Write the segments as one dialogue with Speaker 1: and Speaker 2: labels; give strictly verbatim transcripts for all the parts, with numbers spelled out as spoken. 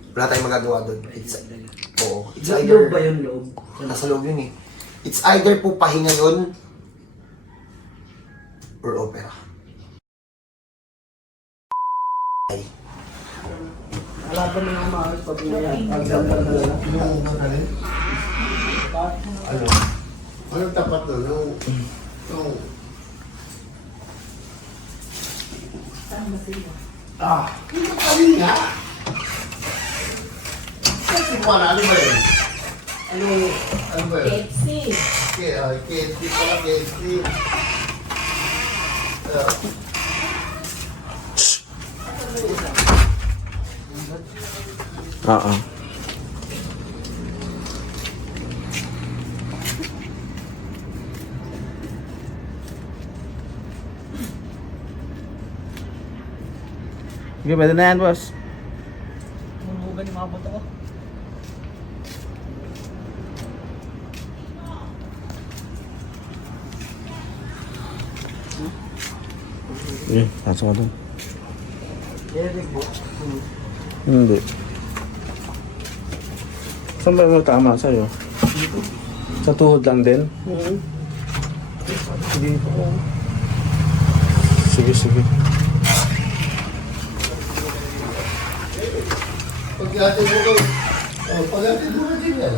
Speaker 1: Wala tayong magagawa doon. It's, oo. It's
Speaker 2: Loob
Speaker 1: either,
Speaker 2: ba yung loob?
Speaker 1: nasa loob yun eh. It's either po pahinga yun or opera.
Speaker 2: Wala ba nang umakas pag yan?
Speaker 3: Ano? Anong tapat nun? Nung... Nung... Ah! Yung kami nga! Kasi wala, ano ba yun? Ano... Ano ba yun?
Speaker 4: K F C.
Speaker 3: K- ah, K F C pala, K F C. Ah.
Speaker 5: Oo. Okay, pwede na yan, boss.
Speaker 2: Hulugan yung mga buto ko.
Speaker 5: Eh, pasok ka doon.
Speaker 2: Eric mo.
Speaker 5: Hindi. Saan ba yung tama sa'yo? Sa tuhod lang din? Sige. Sige, sige.
Speaker 3: Pag-atin mo ko... Oh, pag-atin mo na din yan.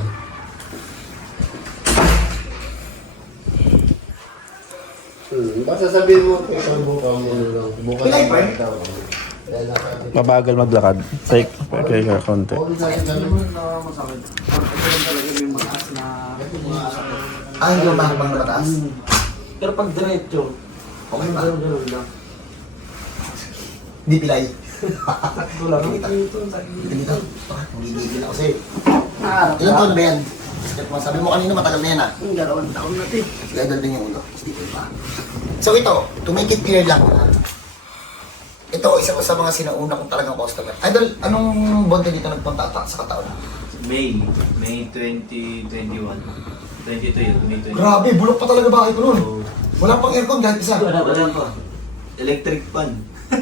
Speaker 3: Hmm, basta sabihin mo, ikaw buka mo lang. Buka
Speaker 1: Pilay,
Speaker 3: lang
Speaker 1: Fred?
Speaker 3: ito. Dahil naka-
Speaker 5: Mabagal maglakad. Take, okay ka, konti.
Speaker 3: Huwag sa akin
Speaker 2: Ano
Speaker 3: ganun.
Speaker 2: mo na masakit? Ito yung talaga may mataas na...
Speaker 1: Ah, hindi ba mahal bang na mataas?
Speaker 2: Hmm. Pero pag diretso,
Speaker 1: Okay ba?
Speaker 2: gano'n lang.
Speaker 1: Hindi pilay.
Speaker 2: Sakto lang.
Speaker 1: Dito.
Speaker 2: Dito, sakto.
Speaker 1: Dito. Gigigil ako sa'yo.
Speaker 2: Ah,
Speaker 1: Ilan taon ba yan? Sabi mo kanina matagal na yan ah.
Speaker 2: Ang dalawang taon na ito eh.
Speaker 1: Sige, idol din yung ulo. Stipple pa. So ito, to make it clear lang. Ito, isa ko sa mga sinauna kong talagang customer. Idol, anong bonte dito nagpunta ta- sa kataon?
Speaker 6: May, May twenty twenty-one. twenty-two yun, May twenty.
Speaker 1: Grabe, bulok pa talaga bahay ko nun.
Speaker 6: So,
Speaker 1: Wala pang aircon kahit isa.
Speaker 6: wala, wala pa. Electric fan.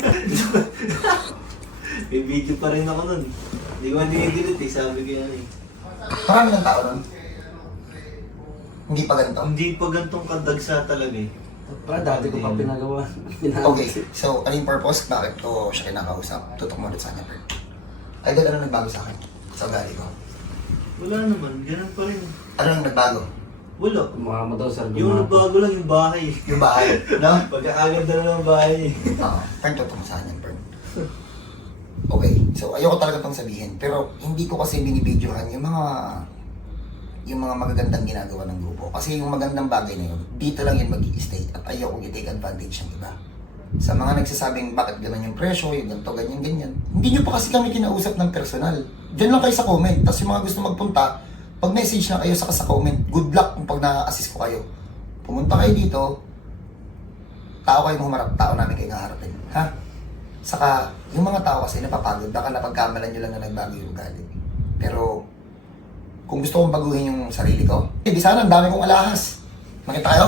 Speaker 6: May video pa rin ako nun. Hindi ko hindi-delete eh, sabi ko yan eh.
Speaker 1: Marami ng tao nun. Hindi pa ganito.
Speaker 6: Hindi pa gantong kadagsa talaga eh.
Speaker 2: Para dati ko pa pinagawa.
Speaker 1: Okay, so ano yung purpose? Bakit ko siya kinakausap? Tutok mo ulit sa kanya, Fred. Idol, ano nagbago sa akin? Sa ugali ko.
Speaker 6: Wala naman, ganun pa rin.
Speaker 1: Ano yung nagbago?
Speaker 6: Wala.
Speaker 2: Mukha mo daw, sir.
Speaker 6: Yung nagbago lang yung bahay.
Speaker 1: Yung bahay, no?
Speaker 6: Pagkakaganda na ng bahay.
Speaker 1: Oo, Fred, tutok mo sa kanya, Fred. Okay, so ayoko talaga itong sabihin. Pero hindi ko kasi binibidyohan yung mga yung mga magagandang ginagawa ng grupo. Kasi yung magandang bagay na yun, dito lang yun mag-i-stay at ayoko i-take advantage ng iba. Sa mga nagsasabing bakit ganun yung presyo, yung ganito, ganyan, ganyan. Hindi nyo pa kasi kami kinausap ng personal. Diyan lang kayo sa comment. Tapos yung mga gusto magpunta, pag message na kayo saka sa comment, good luck kung pag na-assist ko kayo. Pumunta kayo dito, tao kayo humarap, tao namin kayo haharapin. Ha? Saka, yung mga tao kasi napapagod, baka napagkamalan nyo lang na nagbago yung ugali. Pero, kung gusto kong baguhin yung sarili ko, eh, di sana ang dami kong alahas. Makita kayo?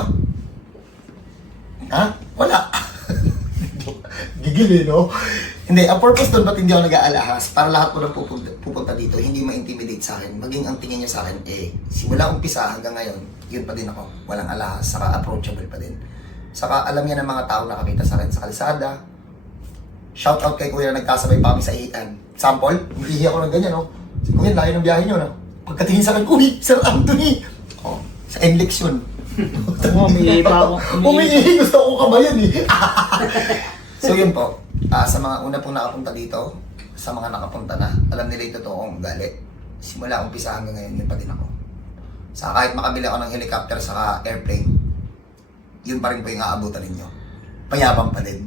Speaker 1: Ha? Wala. Gigil eh, no? Hindi, ang purpose doon ba't hindi ako nag-aalahas? Para lahat po na pupunta, pupunta dito, hindi ma-intimidate sa akin. Maging ang tingin niya sa akin, eh, simula umpisa hanggang ngayon, yun pa din ako. Walang alahas, saka approachable pa din. Saka alam niya ng mga tao na nakita sa akin sa kalsada. Shout out kay Kuya na nagkasabay pa kami sa iyan. Sample, hindi ako ng ganyan, no? Si Kuya, layo ng biyahe niyo, no? Pagkatingin sa akin, uy, Sir Anthony! Oh, sa N L E X yun.
Speaker 2: Umiihi pa ako.
Speaker 1: Umiihi, gusto ko kabayan eh. So yun po, ah, sa mga una pong nakapunta dito, sa mga nakapunta na, alam nila yung totoong ugali. Simula umpisa hanggang ngayon, yun pa din ako. Sa kahit makabili ako ng helicopter sa airplane, yun pa rin po yung aabutan ninyo. Payabang pa din.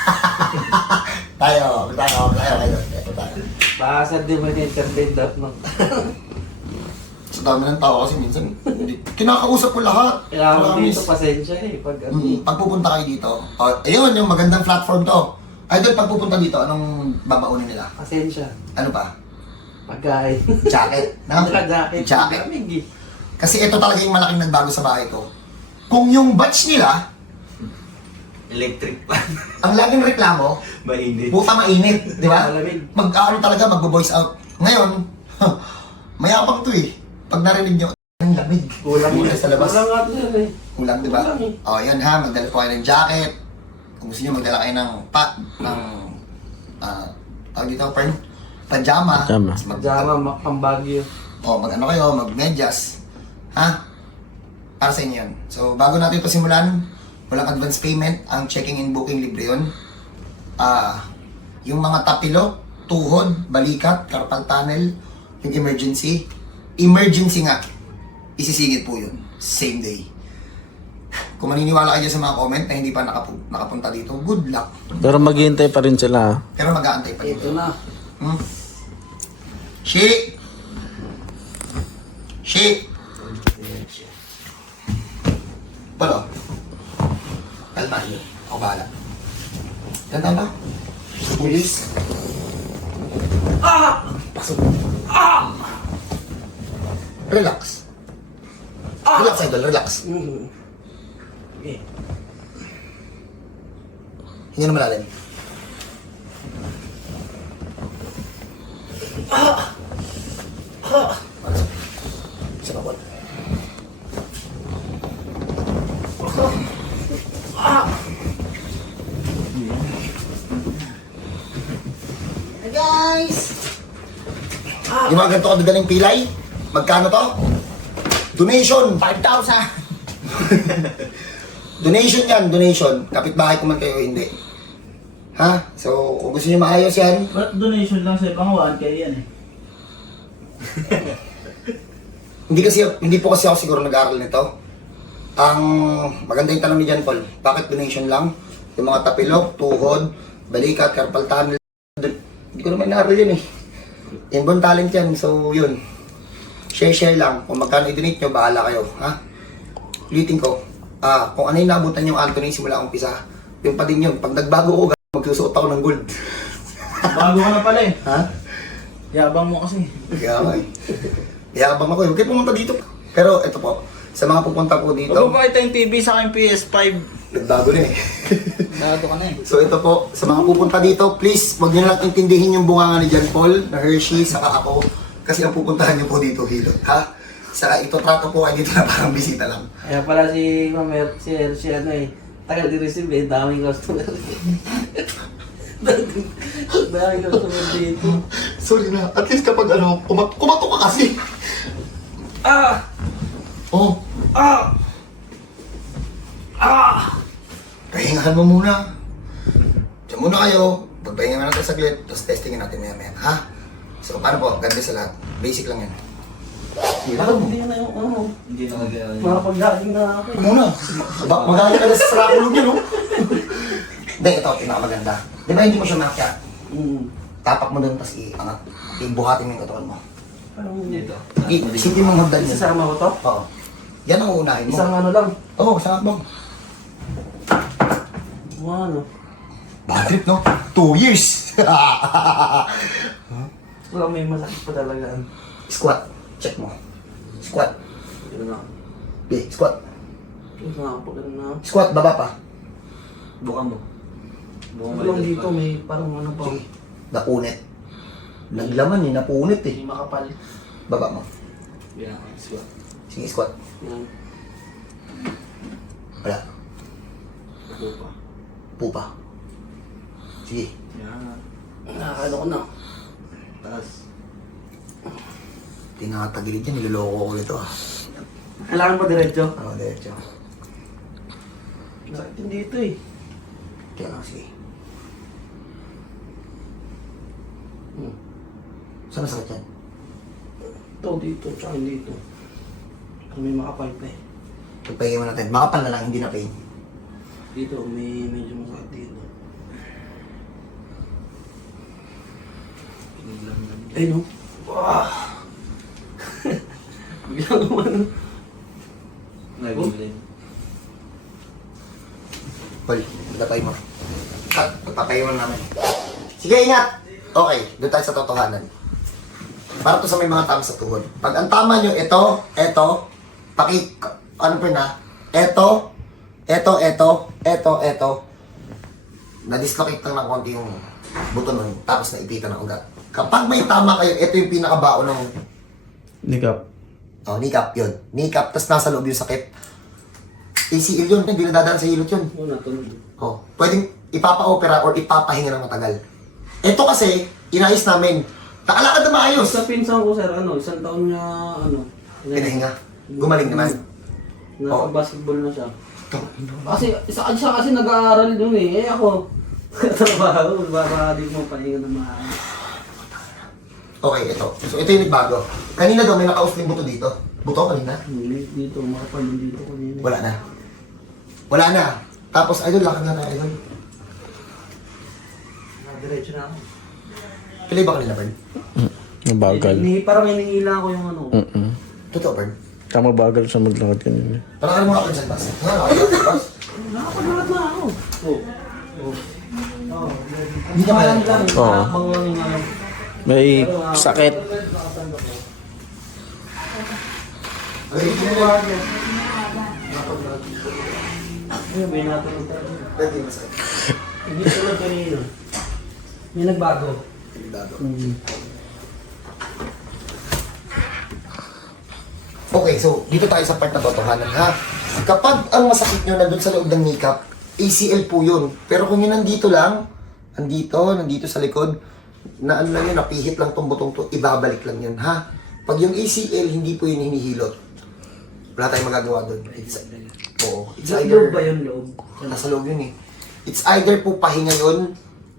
Speaker 1: tayo, tayo, tayo, tayo, tayo, tayo.
Speaker 2: Baka sir, di mo na-intervene dapat no?
Speaker 1: Sa dami ng tao kasi minsan, hindi. Kinakausap ko lahat.
Speaker 2: Kailangan mo
Speaker 1: Promise.
Speaker 2: dito pasensya eh. Pag ano
Speaker 1: Mm, pag pupunta kayo dito, oh, ayun, yung magandang platform to. Idol, pag pupunta dito, anong babaunin nila?
Speaker 2: pasensya.
Speaker 1: Ano pa?
Speaker 2: Pagkain.
Speaker 1: Jacket, no?
Speaker 2: Jacket.
Speaker 1: Jacket.
Speaker 2: Lamig eh.
Speaker 1: Kasi ito talaga yung malaking nagbago sa bahay ko. Kung yung batch nila,
Speaker 6: Electric fan.
Speaker 1: ang laging reklamo,
Speaker 6: Mainit.
Speaker 1: puta mainit, di ba?
Speaker 2: Malamig.
Speaker 1: Mag, ano talaga, magbo-voice out. Ngayon, mayabang to eh. Pag narinig nyo, ang lamig.
Speaker 2: Kulang
Speaker 1: Kulang sa labas.
Speaker 2: Kulang nga din eh.
Speaker 1: Kulang, di ba?
Speaker 2: Kulang eh.
Speaker 1: O, yan ha, magdala po kayo ng jacket. Kung gusto nyo, magdala kayo ng pa, ng, ah, tawag dito, pern, pajama.
Speaker 5: Pajama.
Speaker 1: Mas mag-
Speaker 2: Pajama, ma- pambagyo.
Speaker 1: O, mag ano kayo, mag medyas. Ha? Para sa inyo yun. So, bago natin ito simulan, walang advance payment. Ang checking in booking libre yun. Ah, yung mga tapilo, tuhod, balikat, carpal tunnel, yung emergency. Emergency nga. Isisingit po yun. Same day. Kung maniniwala kayo sa mga comment na hindi pa nakapu- nakapunta dito, good luck.
Speaker 5: Pero maghihintay pa rin sila. ah.
Speaker 1: Pero mag-aantay pa dito.
Speaker 2: Ito na.
Speaker 1: Hmm? Shi! Shi! Palo. Kalma yun. Ako bahala. Ganda na. Pulis. Ah! Pasok. Ah! Relax. Relax, idol. Relax.
Speaker 2: Mm. Okay.
Speaker 1: Hindi na malalim. Ah! Ah! Isa pa, Paul. Hey guys! Yung mga ganito kadadaling pilay, magkano to? Donation, five thousand! Donation yan, donation. Kapitbahay ko man kayo, hindi. Ha? So, kung gusto niyo maayos yan,
Speaker 6: Ba't donation lang sa ibang one K yan eh?
Speaker 1: hindi kasi hindi po kasi ako siguro nag-aaral nito. Ang maganda yung tanong ni John Paul, bakit donation lang? Yung mga tapilok, tuhod, balikat, carpal tunnel, hindi ko naman naaral yun eh. Inborn talent yan, so yun. Share-share lang, kung magkano i-donate nyo, bahala kayo, ha? Ulitin ko, ah, kung ano yung nabutan yung Anthony simula umpisa, yung pa din yun. Pag nagbago ko, magsusuot ako ng gold.
Speaker 6: Bago ka na pala eh.
Speaker 1: Ha?
Speaker 6: Yabang mo kasi.
Speaker 1: Kaya nga eh. Yabang ako eh. Huwag kayo pumunta dito. Pero ito po, sa mga pupunta po dito,
Speaker 6: Huwag mo pakita yung T V sa aking P S five.
Speaker 1: nagbago na eh.
Speaker 6: Nagato ka na eh.
Speaker 1: So ito po, sa mga pupunta dito, please, huwag niyo lang intindihin yung bunganga ni John Paul, na Hershey, saka ako. Kasi ang pupuntahan niyo po dito, Hilot, ha? Saka ito trato po kayo dito na parang bisita lang.
Speaker 2: Kaya pala si Mamer, si, si ano eh, tagal di-receive eh, daming customer. daming customer dito.
Speaker 1: Sorry na, at least kapag ano, kumat kumato ka kasi.
Speaker 2: Ah!
Speaker 1: Oh,
Speaker 2: Ah! Ah!
Speaker 1: pahingahan mo muna. Diyan muna kayo, pagpahinga natin saglit, tapos testingin natin maya maya, ha? So paano po, ganda sa lahat. Basic lang yan. Sige, lakad mo.
Speaker 2: Hindi na yung ano,
Speaker 6: Hindi na kagaya.
Speaker 2: makapag-galing na ako eh.
Speaker 1: Muna. Ba magaling ka na sa sarakulog yun, no? Hindi, ito, pinakamaganda. Di ba hindi mo siya makya?
Speaker 2: Mm.
Speaker 1: Tapak mo doon, tapos i-angat. I-buhatin mo yung katawan mo.
Speaker 2: Parang
Speaker 6: Dito.
Speaker 1: I-isipin mong hagdan yun.
Speaker 2: isasama ko to?
Speaker 1: Oo. Yan ang uunahin mo.
Speaker 2: Isang ano lang.
Speaker 1: Oo, oh, sangat mo.
Speaker 2: Ano?
Speaker 1: Bad trip, no? Two years!
Speaker 2: Wala, may masakit pa talaga.
Speaker 1: Squat. Check mo. Squat.
Speaker 2: Yun na.
Speaker 1: B, squat.
Speaker 2: Yun na, pag ano na.
Speaker 1: Squat, baba pa.
Speaker 6: Bukan mo. Bukan mo
Speaker 2: Walang dito, may parang ano pa.
Speaker 1: Sige. Napunit. Naglaman eh, napunit eh.
Speaker 2: Hindi makapal.
Speaker 1: Baba mo.
Speaker 6: Yan. Squat.
Speaker 1: Sige, squat.
Speaker 2: Yan.
Speaker 1: Wala.
Speaker 6: Ito pa.
Speaker 1: Pupa. Sige.
Speaker 6: Yan.
Speaker 2: Nakakano ko na.
Speaker 6: Taas.
Speaker 1: Tinatagilid yan, niloloko ko ito ah.
Speaker 2: Kailangan ba diretso?
Speaker 1: Ano, diretso.
Speaker 2: Masakit din dito eh.
Speaker 1: Kaya lang, sige.
Speaker 2: Hmm.
Speaker 1: Saan masakit yan?
Speaker 2: Ito, dito, tsaka dito. Kung may makapal pa eh.
Speaker 1: Pagpahingin mo natin. Makapal na lang, hindi na pain.
Speaker 2: Dito, may medyo masakit dito.
Speaker 6: Piniglang lang.
Speaker 2: Ay no? Wow! Biglang umano.
Speaker 6: Nagigilin.
Speaker 1: Paul, magpapay mo. Cut, magpapay mo namin. Sige, ingat! Okay, doon tayo sa totohanan. Para to sa may mga tama sa tuhod. Pag ang tama nyo, ito, ito, paki, ano pa na, ito, ito, ito, ito, ito, na-dislocate lang ng konti yung buto nun, tapos naipitan ng ugat. Kapag may tama kayo, ito yung pinakabaon ng
Speaker 5: Nikap.
Speaker 1: oh, kneecap yun. Kneecap, tapos nasa loob yung sakit. A C L yun, hindi nadadaan sa hilot yun.
Speaker 2: Oo, natuloy.
Speaker 1: Oh, pwedeng ipapa-opera or ipapahinga ng matagal. Ito kasi, inayos namin. Nakalakad na maayos.
Speaker 2: Sa pinsan ko, sir, ano, isang taon niya, ano,
Speaker 1: Pinahinga. Gumaling naman.
Speaker 2: Naka-basketball na siya. Kasi, isa, isa kasi nag-aaral dun eh. Eh ako, trabaho, baka di mo pahinga ng maayos.
Speaker 1: Okay, ito. So, ito yung nagbago. Kanina daw, may nakausling buto dito. Buto kanina?
Speaker 2: Hindi, dito, makapal yung dito kanina.
Speaker 1: Wala na. Wala na. Tapos, idol, lakad na na, idol.
Speaker 2: Diretso na ako.
Speaker 1: Pilay ba kanina, Bern?
Speaker 5: Mabagal.
Speaker 2: Hini, parang hinihila ko yung ano.
Speaker 5: Mm-mm.
Speaker 1: Totoo, Bern?
Speaker 5: Tama bagal siya maglakad kanina.
Speaker 1: Parang ano mga kapag sa bus? Nga, nakakita sa bus.
Speaker 2: Nakapagalat na ako. Oo. Oo. Oo.
Speaker 1: Hindi ka kaya.
Speaker 2: lang.
Speaker 5: Oo.
Speaker 2: Nakapang yung ano.
Speaker 5: May sakit.
Speaker 1: Okay, hindi mo ba?
Speaker 2: Ayun, may natulog tayo.
Speaker 1: Pwede masakit.
Speaker 2: Hindi tulog kanina. May nagbago. Mm.
Speaker 1: Okay, so dito tayo sa part na totohanan ha. Kapag ang masakit nyo nandun sa loob ng kneecap, A C L po yun. Pero kung yun nandito lang, nandito, nandito sa likod, na ano lang yun, napihit lang tong butong to, ibabalik lang yun ha. Pag yung A C L, hindi po yun hinihilot. Wala tayong magagawa doon. It's, oo, it's
Speaker 2: Loob
Speaker 1: either,
Speaker 2: ba yun, loob?
Speaker 1: nasa loob yun eh. It's either po pahinga yun,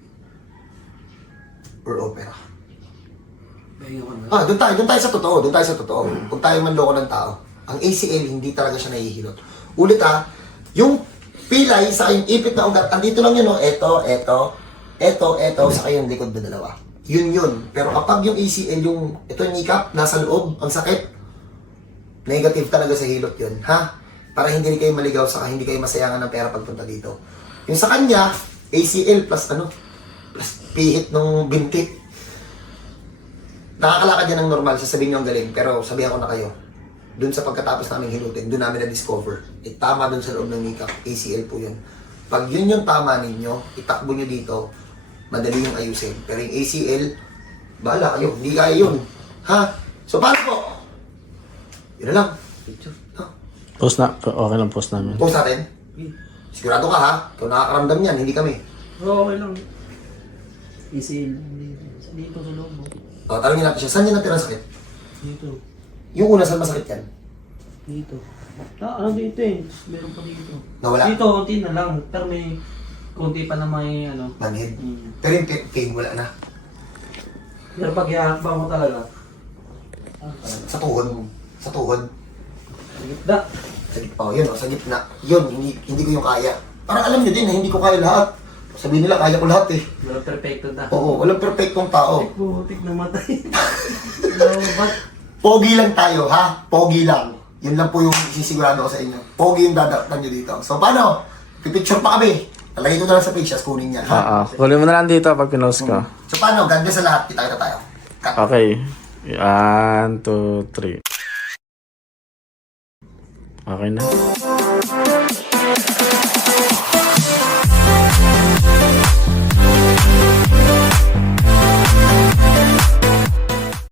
Speaker 1: or opera.
Speaker 2: Pahinga ko na.
Speaker 1: Ah, doon tayo, doon tayo sa totoo, doon tayo sa totoo. Kung tayo manloko ng tao, ang A C L hindi talaga siya nahihilot. Ulit ah, yung pilay sa yung ipit na ugat, andito lang yun, oh, eto, eto, eto, eto, sa kayong likod na dalawa. Yun yun. Pero kapag yung A C L, yung, ito yung kneecap, nasa loob, ang sakit, negative talaga sa hilot yun, ha? Para hindi rin kayo maligaw, saka hindi kayo masayangan ng pera pagpunta dito. Yung sa kanya, A C L plus ano, plus pihit nung binti. Nakakalakad yan ng normal, sasabihin nyo ang galing, pero sabihan ko na kayo, dun sa pagkatapos namin hilutin, dun namin na-discover, eh, tama dun sa loob ng kneecap, A C L po yun. Pag yun yung tama ninyo, itakbo nyo dito, madali yung ayusin. Pero yung A C L, bahala kayo, hindi kaya yun. Ha? So paano po? Yun na lang. Ha?
Speaker 5: Post na. Okay lang post namin.
Speaker 1: Post natin? Sigurado ka ha? Ikaw nakakaramdam yan, hindi kami.
Speaker 2: Oo, okay lang. Easy lang dito. Dito sa loob mo.
Speaker 1: O, tanongin natin siya, saan niya natira sakit?
Speaker 2: Dito.
Speaker 1: Yung una, saan masakit yan?
Speaker 2: Dito. Ah, ano dito eh. Meron pa dito.
Speaker 1: Nawala?
Speaker 2: Dito, konti na lang. Pero may konti pa na may ano.
Speaker 1: Manhid.
Speaker 2: Mm.
Speaker 1: Pero yung pain, pain, wala na.
Speaker 2: Pero pag ihakbang mo talaga. Ah,
Speaker 1: Sa tuhod mo. Sa tuhod.
Speaker 2: gitna.
Speaker 1: Sa gitna. Oh, yun, oh, sa gitna. Yun, hindi, hindi ko yung kaya. Para alam nyo din, eh, hindi ko kaya lahat. Sabihin nila, kaya ko lahat eh.
Speaker 2: Pero perfecto na.
Speaker 1: Oo, walang perfectong tao.
Speaker 2: Putik na matay. No, but
Speaker 1: Pogi lang tayo, ha? Pogi lang. Yun lang po yung sisigurado ko sa inyo. Pogi yung dadaktan nyo dito. So, paano? Pipicture pa kami. Talagay ko na lang sa page, kunin niya, ha?
Speaker 5: Ah, ah. Kunin mo na lang dito pag pinost ka.
Speaker 1: So, paano? Ganda sa lahat. Kita-kita tayo. Cut.
Speaker 5: Okay. One, two, three. Okay na.